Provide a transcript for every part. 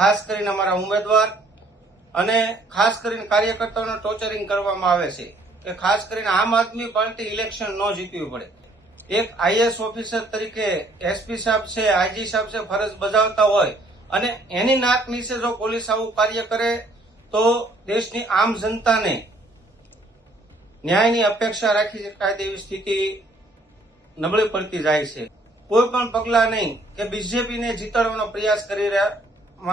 ખાસ કરીને અમારા ઉમેદવાર અને ખાસ કરીને કાર્યકર્તાઓને ટોર્ચરિંગ કરવામાં આવે છે કે ખાસ કરીને આમ આદમી પાર્ટી ઇલેક્શન ન જીતવી પડે. એક આઈએસ ઓફિસર તરીકે એસપી સાહેબ છે, આઈજી સાહેબ છે, ફરજ બજાવતા હોય અને એની નાક નીચે જો પોલીસ આવું કાર્ય કરે તો દેશની આમ જનતાને ન્યાયની અપેક્ષા રાખી શકાય તેવી સ્થિતિ નબળી પડતી જાય છે. કોઈ પણ પગલા નહીં કે બીજેપીને જીતાડવાનો પ્રયાસ કરવામાં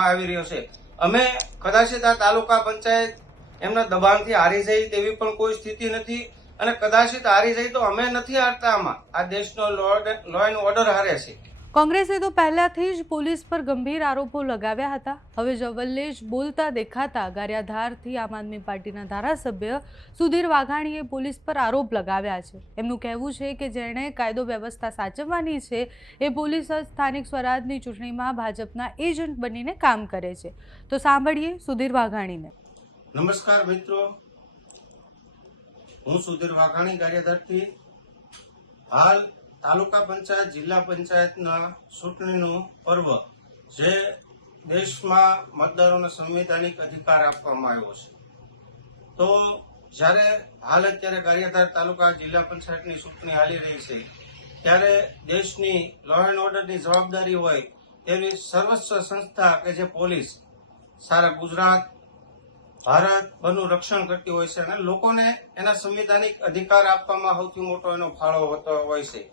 આવી રહ્યો છે. અમે કદાચિત આ તાલુકા પંચાયત એમના દબાણથી હારી જાય તેવી પણ કોઈ સ્થિતિ નથી અને કદાચિત હારી જાય તો અમે નથી હારતા. આમાં આ દેશનો લો એન્ડ ઓર્ડર હારે છે. કોંગ્રેસે તો પહેલાથી જ પોલીસ પર ગંભીર આરોપો લગાવ્યા હતા. હવે જવલ્લેજ બોલતા દેખાતા ગારિયાધારથી આમ આદમી પાર્ટીના ધારાસભ્ય સુધીર વાઘાણીએ પોલીસ પર આરોપ લગાવ્યા છે. એમનું કહેવું છે કે જેણે કાયદો વ્યવસ્થા સાચવવાની છે એ પોલીસ જ સ્થાનિક સ્વરાજની ચૂંટણીમાં ભાજપના એજન્ટ બનીને કામ કરે છે. તો સાંભળીએ સુધીર વાઘાણીને. નમસ્કાર મિત્રો, હું સુધીર વાઘાણી ગારિયાધારથી. હાલ તાલુકા પંચાયત જિલ્લા પંચાયતના ચૂંટણીનું પર્વ જે દેશમાં મતદારોને સંવિધાનિક અધિકાર આપવામાં આવ્યો છે, તો જ્યારે હાલ અત્યારે ગારિયાધાર તાલુકા જિલ્લા પંચાયતની ચૂંટણી હાલી રહી છે ત્યારે દેશની લો એન્ડ ઓર્ડરની જવાબદારી હોય તેવી સર્વોચ્ચ સંસ્થા કે જે પોલીસ સારા ગુજરાત ભારત બનું રક્ષણ કરતી હોય છે અને લોકોને એના સંવિધાનિક અધિકાર આપવામાં સૌથી મોટો એનો ફાળો હોતો હોય છે.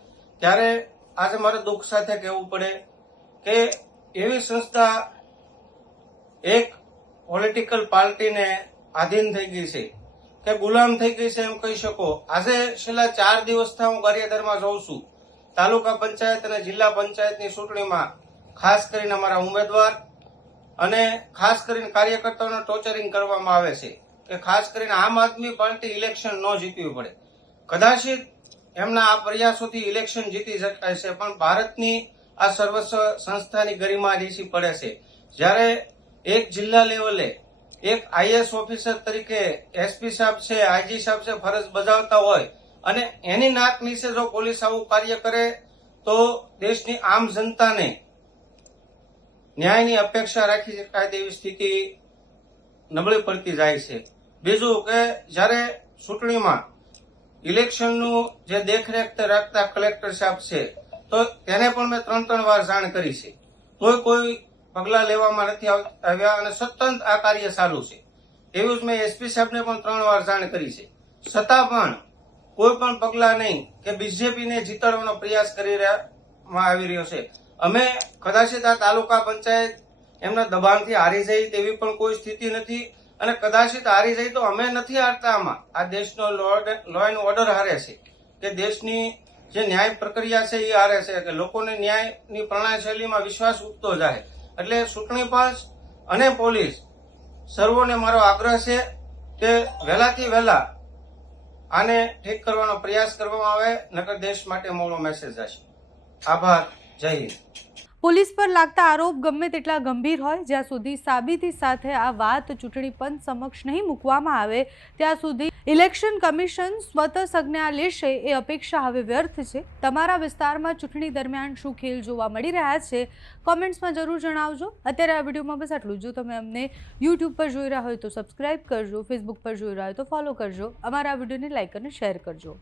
ત્યારે આજે મારે દુઃખ સાથે કહેવું પડે કે એવી સંસ્થા એક પોલિટિકલ પાર્ટીને આધીન થઈ ગઈ છે કે ગુલામ થઈ ગઈ છે એમ કહી શકો. આજે છેલ્લા 4 દિવસથી હું ગારિયાધારમાં જોઉં છું. તાલુકા પંચાયત અને જિલ્લા પંચાયતની ચૂંટણીમાં ખાસ કરીને અમારા ઉમેદવાર અને ખાસ કરીને કાર્યકર્તાઓને ટોર્ચરિંગ કરવામાં આવે છે કે ખાસ કરીને આમ આદમી પાર્ટી ઇલેક્શન ન જીતવી પડે. કદાચિત એમના આ પ્રયાસોથી ઇલેક્શન જીતી શકાય છે, પણ ભારતની આ સર્વોચ્ચ સંસ્થાની ગરિમા નીચી પડે છે. જ્યારે એક જિલ્લા લેવલે એક આઈએસ ઓફિસર તરીકે એસપી સાહેબ છે, આઈજી સાહેબ છે, ફરજ બજાવતા હોય અને એની નાક નીચે જો પોલીસ આવું કાર્ય કરે તો દેશની આમ જનતાને ન્યાયની અપેક્ષા રાખી શકાય તેવી સ્થિતિ નબળી પડતી જાય છે. બીજું કે જ્યારે ચૂંટણીમાં ઇલેક્શનનું જે દેખરેખ રાખતા કલેક્ટર સાહેબ છે તો તેને પણ મેં 3 વાર જાણ કરી છે, તોય કોઈ પગલા લેવામાં નથી આવ્યા અને સતત આ કાર્ય ચાલુ છે. એવું જ મેં એસપી સાહેબને પણ 3 વાર જાણ કરી છે, છતાં પણ કોઈ પણ પગલા નહીં કે બીજેપીને જીતાડવાનો પ્રયાસ કરવામાં આવી રહ્યો છે. અમે કદાચિત આ તાલુકા પંચાયત એમના દબાણથી હારી જાય તેવી પણ કોઈ સ્થિતિ નથી અને કદાચિત હારી જાય તો અમે નથી હારતા. આમાં આ દેશનો લો એન્ડ ઓર્ડર હારે છે કે દેશની જે ન્યાય પ્રક્રિયા છે એ હારે છે કે લોકોને ન્યાયની પ્રણાલીમાં વિશ્વાસ ઉઠતો જાય. એટલે ચૂંટણી પંચ અને પોલીસ સર્વોને મારો આગ્રહ છે કે વહેલાથી વહેલા આને ઠીક કરવાનો પ્રયાસ કરવામાં આવે, નકર દેશ માટે મોટો મેસેજ હશે. આભાર. જય હિન્દ. પોલીસ પર લાગતા આરોપ ગમે તેટલા ગંભીર હોય, જ્યાં સુધી સાબિતી સાથે આ વાત ચૂંટણી પંચ સમક્ષ નહીં મૂકવામાં આવે ત્યાં સુધી ઇલેક્શન કમિશન સ્વતઃ સંજ્ઞા લેશે એ અપેક્ષા હવે વ્યર્થ છે. તમારા વિસ્તારમાં ચૂંટણી દરમિયાન શું ખેલ જોવા મળી રહ્યા છે કોમેન્ટ્સમાં જરૂર જણાવજો. અત્યારે આ વિડીયોમાં બસ આટલું. જો તમે અમને યુટ્યુબ પર જોઈ રહ્યા હોય તો સબસ્ક્રાઇબ કરજો, ફેસબુક પર જોઈ રહ્યા હોય તો ફોલો કરજો, અમારા વિડીયોને લાઇક અને શેર કરજો.